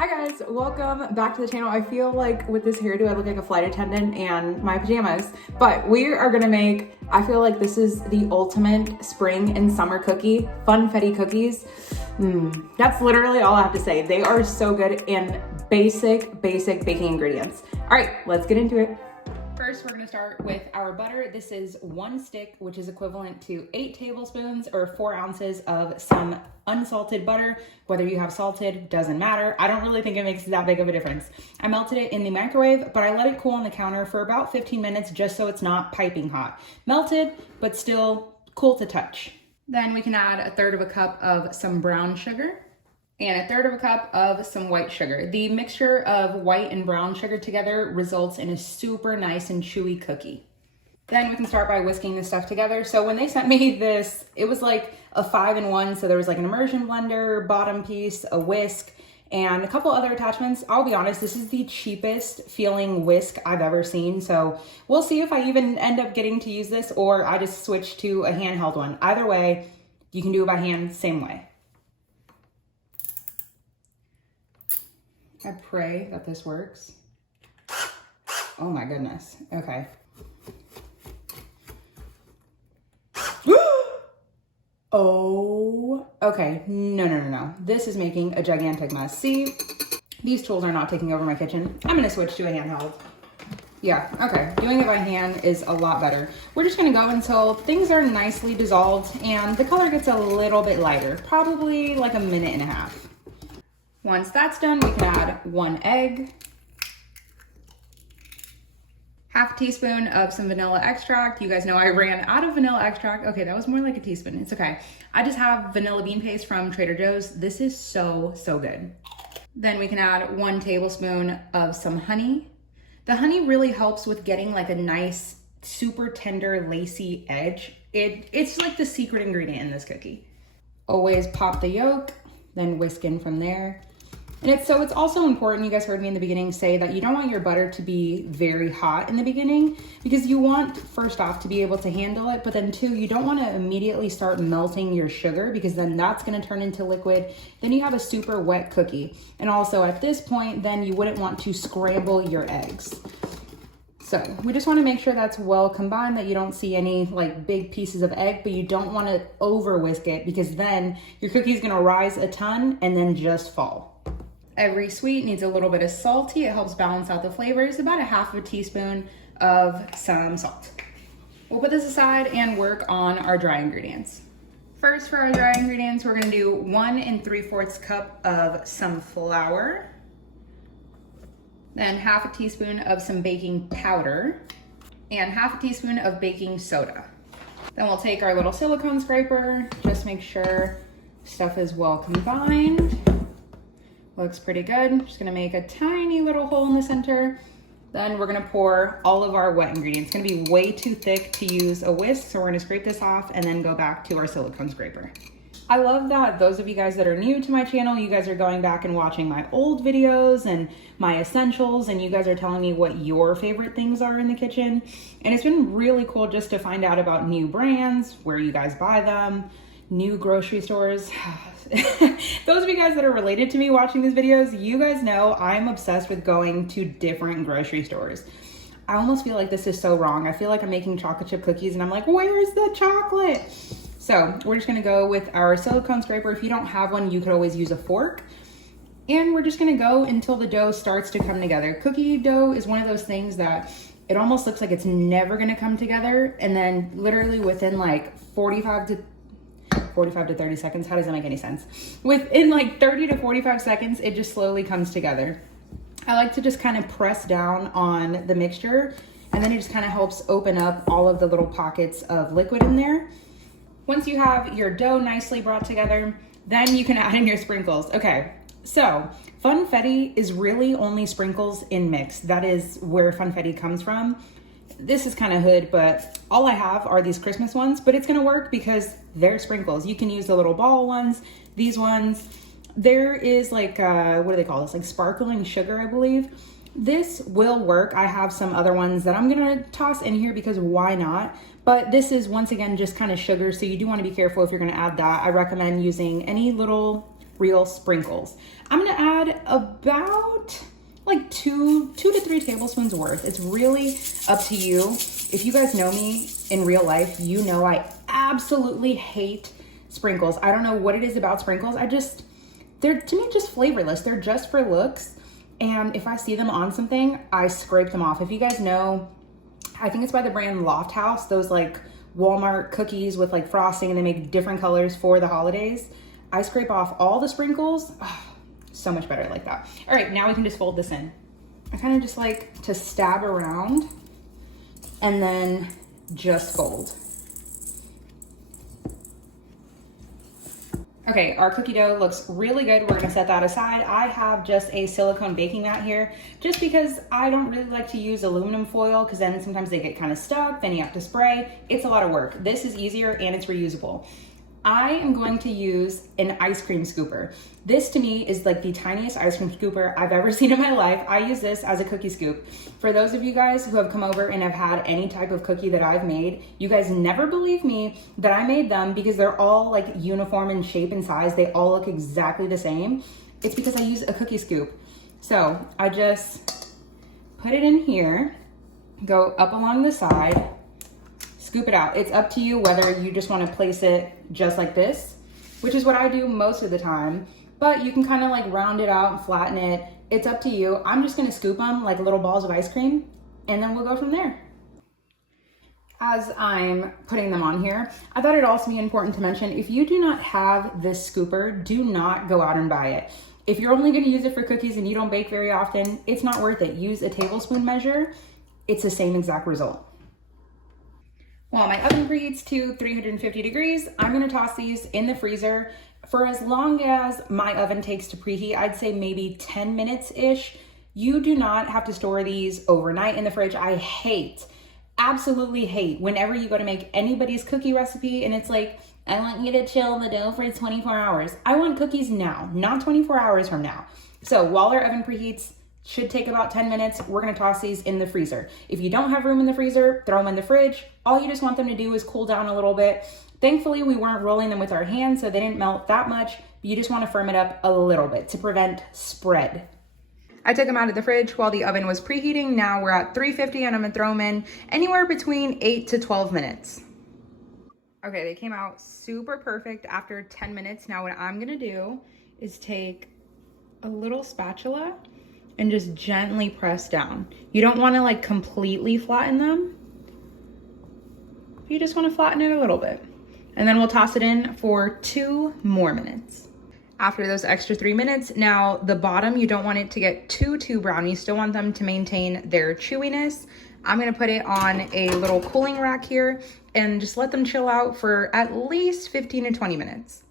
Hi guys, welcome back to the channel. I feel like with this hairdo I look like a flight attendant and my pajamas, but we are gonna make, I feel like this is the ultimate spring and summer cookie, Funfetti cookies. That's literally all I have to say. They are so good in basic baking ingredients. All right, let's get into it. First, we're gonna start with our butter. This is 1 stick, which is equivalent to 8 tablespoons or 4 ounces of some unsalted butter. Whether you have salted, doesn't matter. I don't really think it makes that big of a difference. I melted it in the microwave, but I let it cool on the counter for about 15 minutes just so it's not piping hot. Melted, but still cool to touch. Then we can add 1/3 cup of some brown sugar and 1/3 cup of some white sugar. The mixture of white and brown sugar together results in a super nice and chewy cookie. Then we can start by whisking this stuff together. So when they sent me this, it was like a 5-in-1. So there was like an immersion blender, bottom piece, a whisk, and a couple other attachments. I'll be honest, this is the cheapest feeling whisk I've ever seen. So we'll see if I even end up getting to use this or I just switch to a handheld one. Either way, you can do it by hand, same way. I pray that this works. Oh my goodness. Okay. Oh, okay. No. This is making a gigantic mess. See, these tools are not taking over my kitchen. I'm gonna switch to a handheld. Yeah, okay. Doing it by hand is a lot better. We're just gonna go until things are nicely dissolved and the color gets a little bit lighter, probably like a 1.5 minutes. Once that's done, we can add 1 egg, 1/2 teaspoon of some vanilla extract. You guys know I ran out of vanilla extract. Okay, that was more like a teaspoon. It's okay. I just have vanilla bean paste from Trader Joe's. This is so good. Then we can add 1 tablespoon of some honey. The honey really helps with getting like a nice, super tender, lacy edge. It's like the secret ingredient in this cookie. Always pop the yolk, then whisk in from there. And it's also important, you guys heard me in the beginning say that you don't want your butter to be very hot in the beginning because you want, first off, to be able to handle it, but then 2, you don't want to immediately start melting your sugar because then that's going to turn into liquid. Then you have a super wet cookie. And also at this point, then you wouldn't want to scramble your eggs. So we just want to make sure that's well combined, that you don't see any like big pieces of egg, but you don't want to over whisk it because then your cookie's going to rise a ton and then just fall. Every sweet needs a little bit of salty. It helps balance out the flavors. About 1/2 teaspoon of some salt. We'll put this aside and work on our dry ingredients. First, for our dry ingredients, we're gonna do 1 3/4 cup of some flour, then 1/2 teaspoon of some baking powder, and 1/2 teaspoon of baking soda. Then we'll take our little silicone scraper, just make sure stuff is well combined. Looks pretty good. Just gonna make a tiny little hole in the center. Then we're gonna pour all of our wet ingredients. It's gonna be way too thick to use a whisk, so we're gonna scrape this off and then go back to our silicone scraper. I love that those of you guys that are new to my channel, you guys are going back and watching my old videos and my essentials, and you guys are telling me what your favorite things are in the kitchen. And it's been really cool just to find out about new brands, where you guys buy them, new grocery stores. Those of you guys that are related to me watching these videos, you guys know I'm obsessed with going to different grocery stores. I almost feel like this is so wrong. I feel like I'm making chocolate chip cookies and I'm like, where's the chocolate? So we're just gonna go with our silicone scraper. If you don't have one, you could always use a fork. And we're just gonna go until the dough starts to come together. Cookie dough is one of those things that it almost looks like it's never gonna come together. And then literally within like 45 to 30 seconds. How does that make any sense? Within like 30 to 45 seconds, it just slowly comes together. I like to just kind of press down on the mixture and then it just kind of helps open up all of the little pockets of liquid in there. Once you have your dough nicely brought together, then you can add in your sprinkles. Okay, so Funfetti is really only sprinkles in mix. That is where Funfetti comes from. This is kind of hood, but all I have are these Christmas ones, but it's gonna work because they're sprinkles. You can use the little ball ones, these ones. There is like, what do they call this? Like sparkling sugar, I believe. This will work. I have some other ones that I'm gonna toss in here because why not? But this is once again, just kind of sugar. So you do wanna be careful if you're gonna add that. I recommend using any little real sprinkles. I'm gonna add about like two to 3 tablespoons worth. It's really up to you. If you guys know me in real life, you know I absolutely hate sprinkles. I don't know what it is about sprinkles. They're to me just flavorless. They're just for looks. And if I see them on something, I scrape them off. If you guys know, I think it's by the brand Loft House, those like Walmart cookies with like frosting, and they make different colors for the holidays. I scrape off all the sprinkles. Oh, so much better like that. All right, now we can just fold this in. I kind of just like to stab around and then just fold. Okay, our cookie dough looks really good. We're gonna set that aside. I have just a silicone baking mat here, just because I don't really like to use aluminum foil, because then sometimes they get kind of stuck, then you have to spray. It's a lot of work. This is easier and it's reusable. I am going to use an ice cream scooper. This to me is like the tiniest ice cream scooper I've ever seen in my life. I use this as a cookie scoop. For those of you guys who have come over and have had any type of cookie that I've made, you guys never believe me that I made them because they're all like uniform in shape and size. They all look exactly the same. It's because I use a cookie scoop. So I just put it in here, go up along the side, scoop it out. It's up to you whether you just want to place it just like this, which is what I do most of the time, but you can kind of like round it out and flatten it. It's up to you. I'm just gonna scoop them like little balls of ice cream, and then we'll go from there. As I'm putting them on here, I thought it'd also be important to mention, if you do not have this scooper, do not go out and buy it. If you're only gonna use it for cookies and you don't bake very often, it's not worth it. Use a tablespoon measure. It's the same exact result. While my oven preheats to 350 degrees, I'm gonna toss these in the freezer for as long as my oven takes to preheat. I'd say maybe 10 minutes-ish. You do not have to store these overnight in the fridge. I hate, absolutely hate, whenever you go to make anybody's cookie recipe and it's like, I want you to chill the dough for 24 hours. I want cookies now, not 24 hours from now. So while our oven preheats, should take about 10 minutes. We're gonna toss these in the freezer. If you don't have room in the freezer, throw them in the fridge. All you just want them to do is cool down a little bit. Thankfully, we weren't rolling them with our hands, so they didn't melt that much. You just wanna firm it up a little bit to prevent spread. I took them out of the fridge while the oven was preheating. Now we're at 350 and I'm gonna throw them in anywhere between 8 to 12 minutes. Okay, they came out super perfect after 10 minutes. Now what I'm gonna do is take a little spatula and just gently press down. You don't wanna like completely flatten them. You just wanna flatten it a little bit. And then we'll toss it in for 2 more minutes. After those extra 3 minutes, now the bottom, you don't want it to get too brown. You still want them to maintain their chewiness. I'm gonna put it on a little cooling rack here and just let them chill out for at least 15 to 20 minutes.